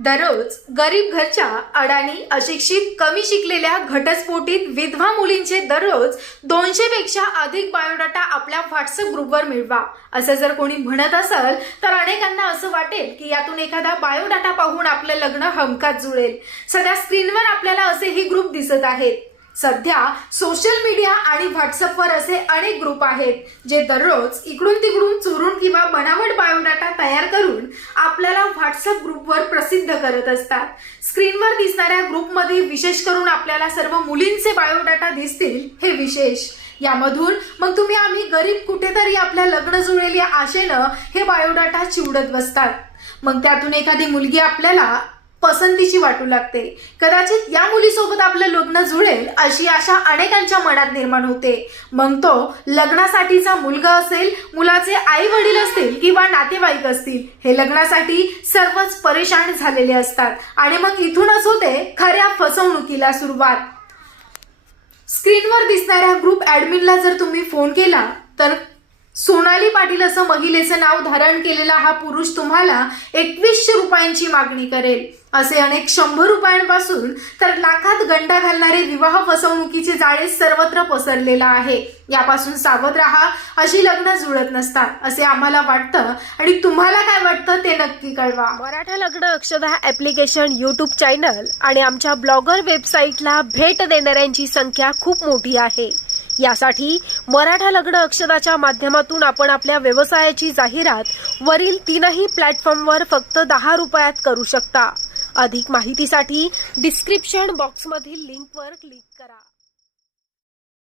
दररोज गरीब घरच्या अडाणी अशिक्षित कमी शिकलेल्या घटस्फोटीत विधवा मुलींचे दररोज दोनशे पेक्षा अधिक बायोडाटा आपल्या व्हॉट्सअप ग्रुपवर मिळवा. असं जर कोणी म्हणत असेल तर अनेकांना असं वाटेल की यातून एखादा बायोडाटा पाहून आपलं लग्न हमखास जुळेल. सध्या स्क्रीनवर आपल्याला असेही ग्रुप दिसत आहेत. सध्या सोशल मीडिया आणि व्हॉट्सअपवर असे अनेक ग्रुप आहेत जे दररोज इकडून तिकडून चोरून किंवा बनावट बायोडाटा तयार करून व्हॉट्सअप ग्रुपवर प्रसिद्ध करत असतात. स्क्रीनवर दिसणाऱ्या ग्रुपमध्ये विशेष करून आपल्याला सर्व मुलींचे बायोडाटा दिसतील हे विशेष. यामधून मग तुम्ही आम्ही गरीब कुठेतरी आपल्या लग्न जुळेल या आशेनं हे बायोडाटा चिवडत बसतात. मग त्यातून एखादी मुलगी आपल्याला पसंतीची वाटू लागते. कदाचित या मुलीसोबत आपलं लग्न जुळेल अशी आशा अनेकांच्या मनात निर्माण होते. मग तो लग्नासाठीचा मुलगा असेल मुलाचे आई वडील असतील किंवा नातेवाईक असतील हे लग्नासाठी सर्वच परेशान झालेले असतात. आणि मग इथूनच होते खऱ्या फसवणुकीला सुरुवात. स्क्रीनवर दिसणाऱ्या ग्रुप ऍडमिनला जर तुम्ही फोन केला तर सोनाली पाटील असं महिलेचं नाव धारण केलेला हा पुरुष तुम्हाला एकवीसशे रुपयांची मागणी करेल. असे अनेक शंभर रुपयांपासून तर लाखात गंडा घालणारे विवाह फसवणुकीचे जाळे सर्वत्र पसरलेला आहे. यापासून सावध राहा अशी लग्न जुळत नसतात असे आम्हाला वाटतं आणि तुम्हाला काय वाटतं ते नक्की कळवा. मराठा लग्न अक्षदा ऍप्लिकेशन युट्यूब चॅनल आणि आमच्या ब्लॉगर वेबसाईटला भेट देणाऱ्यांची संख्या खूप मोठी आहे. यासाठी मराठा लग्न अक्षदाच्या माध्यमातून आपण आपल्या व्यवसायाची जाहिरात वरील तीनही प्लॅटफॉर्मवर फक्त दहा रुपयात करू शकता. अधिक माहितीसाठी डिस्क्रिप्शन बॉक्समधील लिंकवर क्लिक करा.